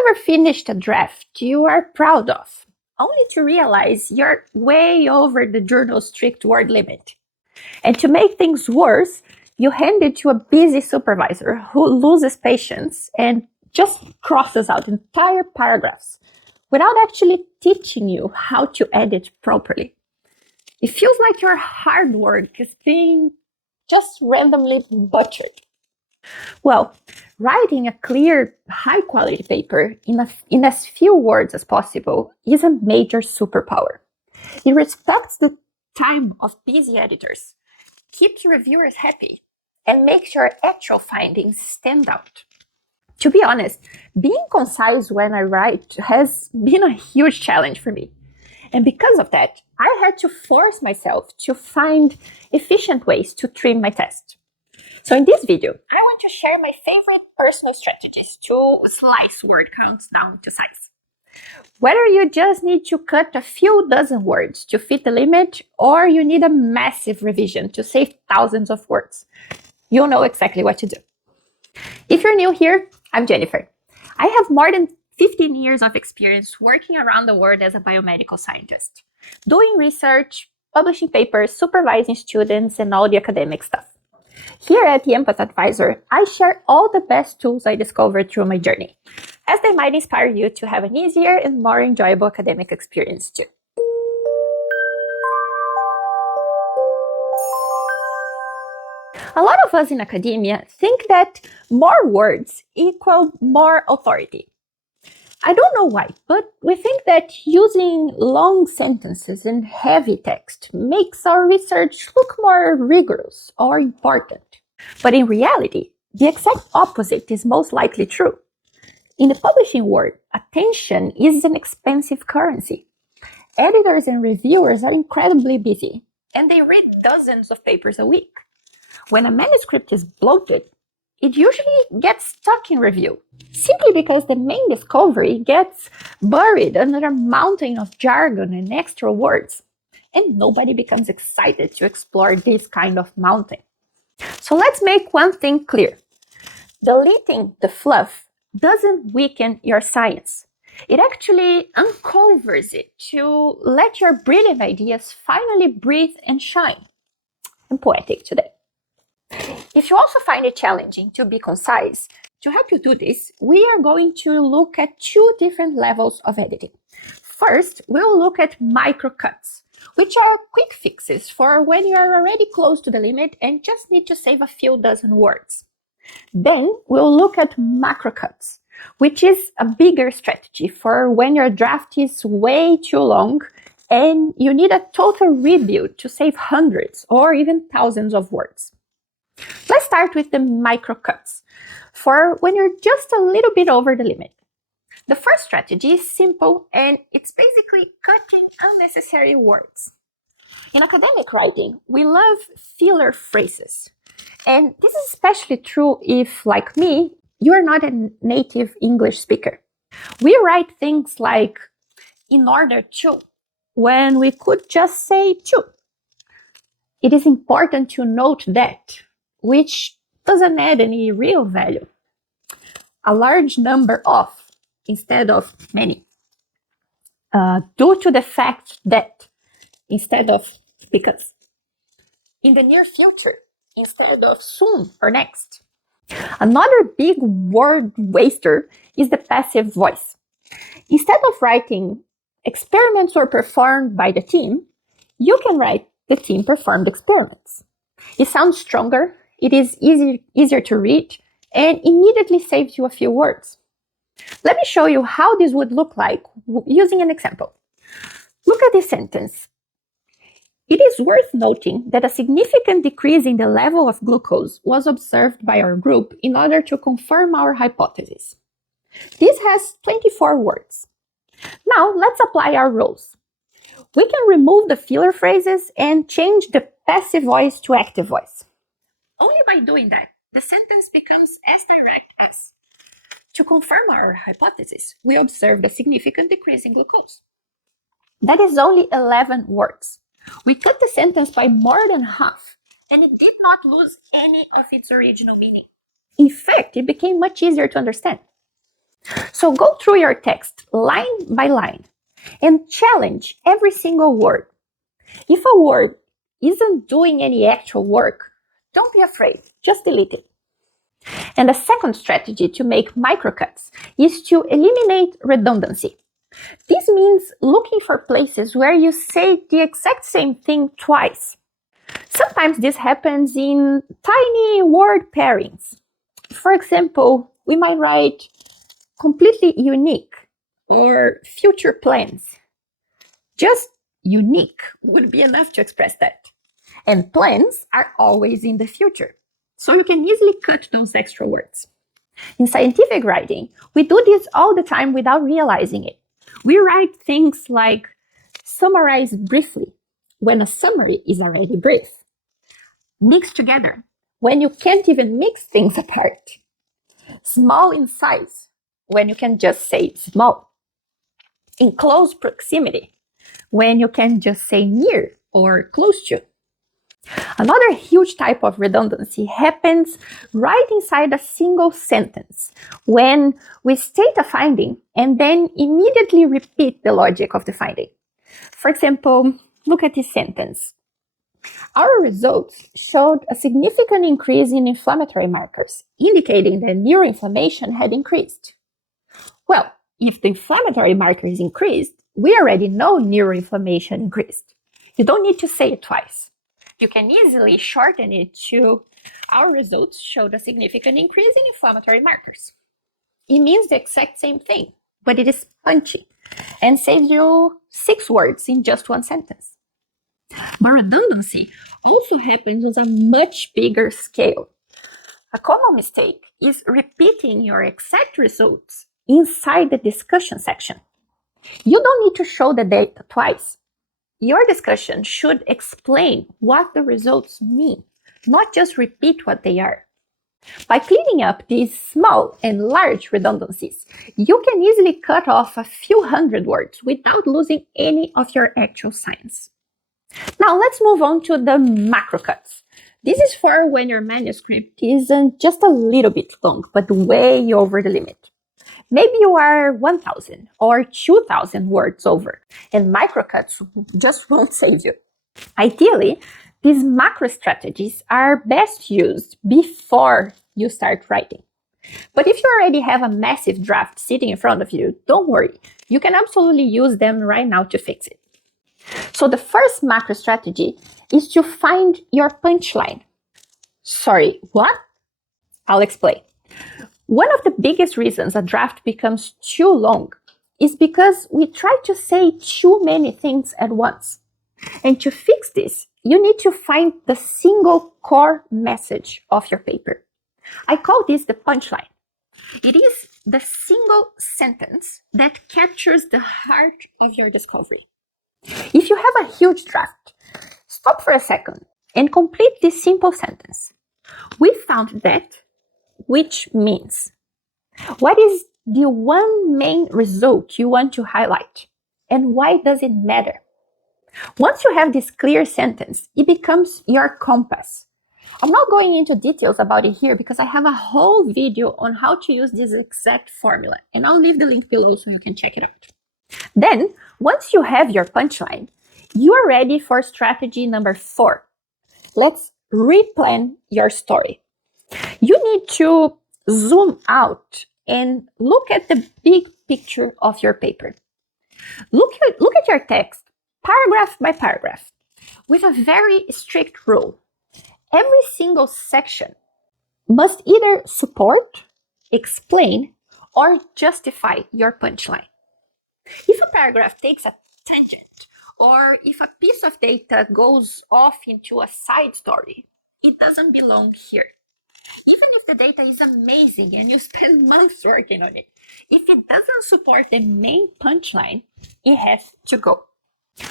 ever finished a draft you are proud of, only to realize you're way over the journal's strict word limit? And to make things worse, you hand it to a busy supervisor who loses patience and just crosses out entire paragraphs without actually teaching you how to edit properly. It feels like your hard work is being just randomly butchered. Well, writing a clear, high-quality paper in as few words as possible is a major superpower. It respects the time of busy editors, keeps reviewers happy, and makes your actual findings stand out. To be honest, being concise when I write has been a huge challenge for me. And because of that, I had to force myself to find efficient ways to trim my text. So in this video, I want to share my favorite personal strategies to slice word counts down to size. Whether you just need to cut a few dozen words to fit the limit, or you need a massive revision to save thousands of words, you'll know exactly what to do. If you're new here, I'm Jenifer. I have more than 15 years of experience working around the world as a biomedical scientist, doing research, publishing papers, supervising students, and all the academic stuff. Here at the Empath Advisor, I share all the best tools I discovered through my journey, as they might inspire you to have an easier and more enjoyable academic experience too. A lot of us in academia think that more words equal more authority. I don't know why, but we think that using long sentences and heavy text makes our research look more rigorous or important. But in reality, the exact opposite is most likely true. In the publishing world, attention is an expensive currency. Editors and reviewers are incredibly busy, and they read dozens of papers a week. When a manuscript is bloated, it usually gets stuck in review, simply because the main discovery gets buried under a mountain of jargon and extra words, and nobody becomes excited to explore this kind of mountain. So let's make one thing clear. Deleting the fluff doesn't weaken your science. It actually uncovers it to let your brilliant ideas finally breathe and shine. I'm poetic today. If you also find it challenging to be concise, to help you do this, we are going to look at two different levels of editing. First, we'll look at microcuts, which are quick fixes for when you are already close to the limit and just need to save a few dozen words. Then we'll look at macrocuts, which is a bigger strategy for when your draft is way too long and you need a total rebuild to save hundreds or even thousands of words. Let's start with the microcuts, for when you're just a little bit over the limit. The first strategy is simple, and it's basically cutting unnecessary words. In academic writing, we love filler phrases. And this is especially true if, like me, you are not a native English speaker. We write things like, in order to, when we could just say to. It is important to note that, which doesn't add any real value. A large number of, instead of many. Due to the fact that, instead of because. In the near future, instead of soon or next. Another big word waster is the passive voice. Instead of writing, experiments were performed by the team, you can write the team performed experiments. It sounds stronger, it is easier to read, and immediately saves you a few words. Let me show you how this would look like using an example. Look at this sentence. It is worth noting that a significant decrease in the level of glucose was observed by our group in order to confirm our hypothesis. This has 24 words. Now let's apply our rules. We can remove the filler phrases and change the passive voice to active voice. Only by doing that, the sentence becomes as direct as. To confirm our hypothesis, we observed a significant decrease in glucose. That is only 11 words. We cut the sentence by more than half, and it did not lose any of its original meaning. In fact, it became much easier to understand. So go through your text line by line and challenge every single word. If a word isn't doing any actual work, don't be afraid, just delete it. And the second strategy to make microcuts is to eliminate redundancy. This means looking for places where you say the exact same thing twice. Sometimes this happens in tiny word pairings. For example, we might write completely unique or future plans. Just unique would be enough to express that. And plans are always in the future. So you can easily cut those extra words. In scientific writing, we do this all the time without realizing it. We write things like summarize briefly when a summary is already brief. Mix together when you can't even mix things apart. Small in size when you can just say small. In close proximity when you can just say near or close to. Another huge type of redundancy happens right inside a single sentence when we state a finding and then immediately repeat the logic of the finding. For example, look at this sentence. Our results showed a significant increase in inflammatory markers, indicating that neuroinflammation had increased. Well, if the inflammatory markers increased, we already know neuroinflammation increased. You don't need to say it twice. You can easily shorten it to our results showed a significant increase in inflammatory markers. It means the exact same thing, but it is punchy and saves you 6 words in just one sentence. But redundancy also happens on a much bigger scale. A common mistake is repeating your exact results inside the discussion section. You don't need to show the data twice. Your discussion should explain what the results mean, not just repeat what they are. By cleaning up these small and large redundancies, you can easily cut off a few hundred words without losing any of your actual science. Now let's move on to the macro cuts. This is for when your manuscript isn't just a little bit long, but way over the limit. Maybe you are 1,000 or 2,000 words over, and microcuts just won't save you. Ideally, these macro strategies are best used before you start writing. But if you already have a massive draft sitting in front of you, don't worry. You can absolutely use them right now to fix it. So the first macro strategy is to find your punchline. Sorry, what? I'll explain. One of the biggest reasons a draft becomes too long is because we try to say too many things at once. And to fix this, you need to find the single core message of your paper. I call this the punchline. It is the single sentence that captures the heart of your discovery. If you have a huge draft, stop for a second and complete this simple sentence. We found that, which means. What is the one main result you want to highlight? And why does it matter? Once you have this clear sentence, it becomes your compass. I'm not going into details about it here because I have a whole video on how to use this exact formula, and I'll leave the link below so you can check it out. Then, once you have your punchline, you are ready for strategy number 4. Let's replan your story. You need to zoom out and look at the big picture of your paper. Look at your text, paragraph by paragraph, with a very strict rule. Every single section must either support, explain, or justify your punchline. If a paragraph takes a tangent, or if a piece of data goes off into a side story, it doesn't belong here. Even if the data is amazing and you spend months working on it, if it doesn't support the main punchline, it has to go.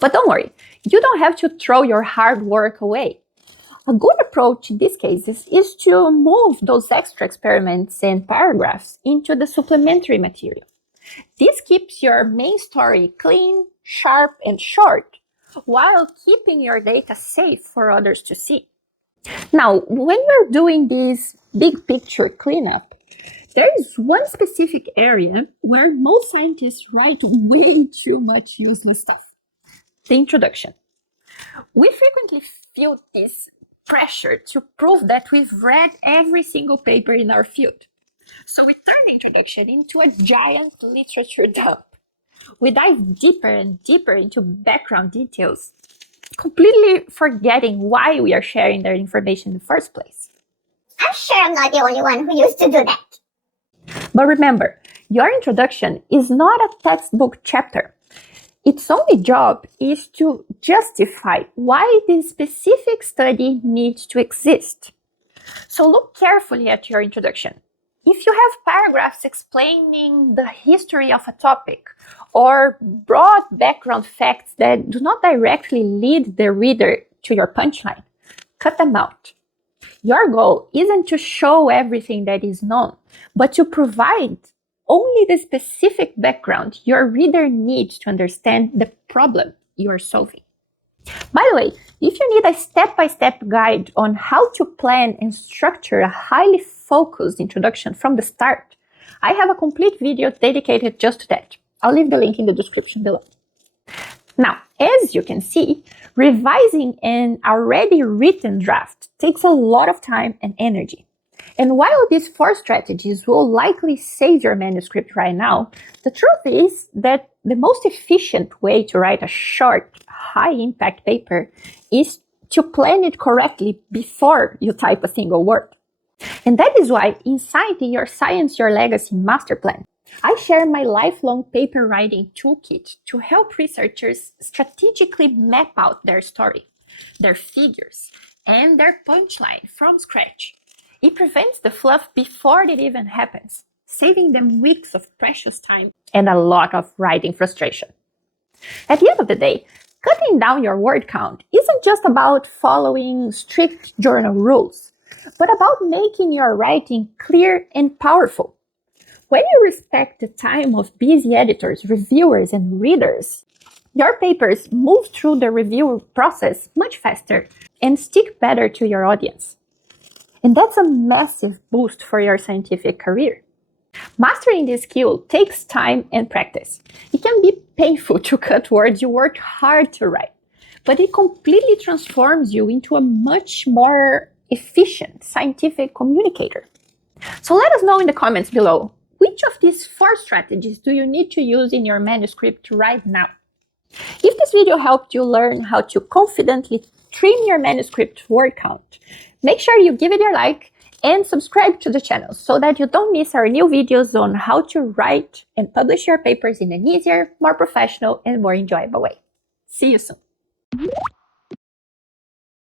But don't worry, you don't have to throw your hard work away. A good approach in these cases is to move those extra experiments and paragraphs into the supplementary material. This keeps your main story clean, sharp, and short, while keeping your data safe for others to see. Now, when you're doing this big picture cleanup, There is one specific area where most scientists write way too much useless stuff: the introduction. We frequently feel this pressure to prove that we've read every single paper in our field. So we turn the introduction into a giant literature dump. We dive deeper and deeper into background details, completely forgetting why we are sharing their information in the first place. I'm sure I'm not the only one who used to do that. But remember, your introduction is not a textbook chapter. Its only job is to justify why this specific study needs to exist. So look carefully at your introduction. If you have paragraphs explaining the history of a topic or broad background facts that do not directly lead the reader to your punchline, cut them out. Your goal isn't to show everything that is known, but to provide only the specific background your reader needs to understand the problem you are solving. By the way, if you need a step-by-step guide on how to plan and structure a highly focused introduction from the start, I have a complete video dedicated just to that. I'll leave the link in the description below. Now, as you can see, revising an already written draft takes a lot of time and energy. And while these 4 strategies will likely save your manuscript right now, the truth is that the most efficient way to write a short, high-impact paper is to plan it correctly before you type a single word. And that is why inside your Science Your Legacy Master Plan, I share my lifelong paper writing toolkit to help researchers strategically map out their story, their figures, and their punchline from scratch. It prevents the fluff before it even happens, saving them weeks of precious time and a lot of writing frustration. At the end of the day, cutting down your word count isn't just about following strict journal rules, but about making your writing clear and powerful. When you respect the time of busy editors, reviewers, and readers, your papers move through the review process much faster and stick better to your audience. And that's a massive boost for your scientific career. Mastering this skill takes time and practice. It can be painful to cut words you worked hard to write, but it completely transforms you into a much more efficient scientific communicator. So let us know in the comments below, which of these 4 strategies do you need to use in your manuscript right now? If this video helped you learn how to confidently trim your manuscript word count, make sure you give it your like and subscribe to the channel so that you don't miss our new videos on how to write and publish your papers in an easier, more professional, and more enjoyable way. See you soon!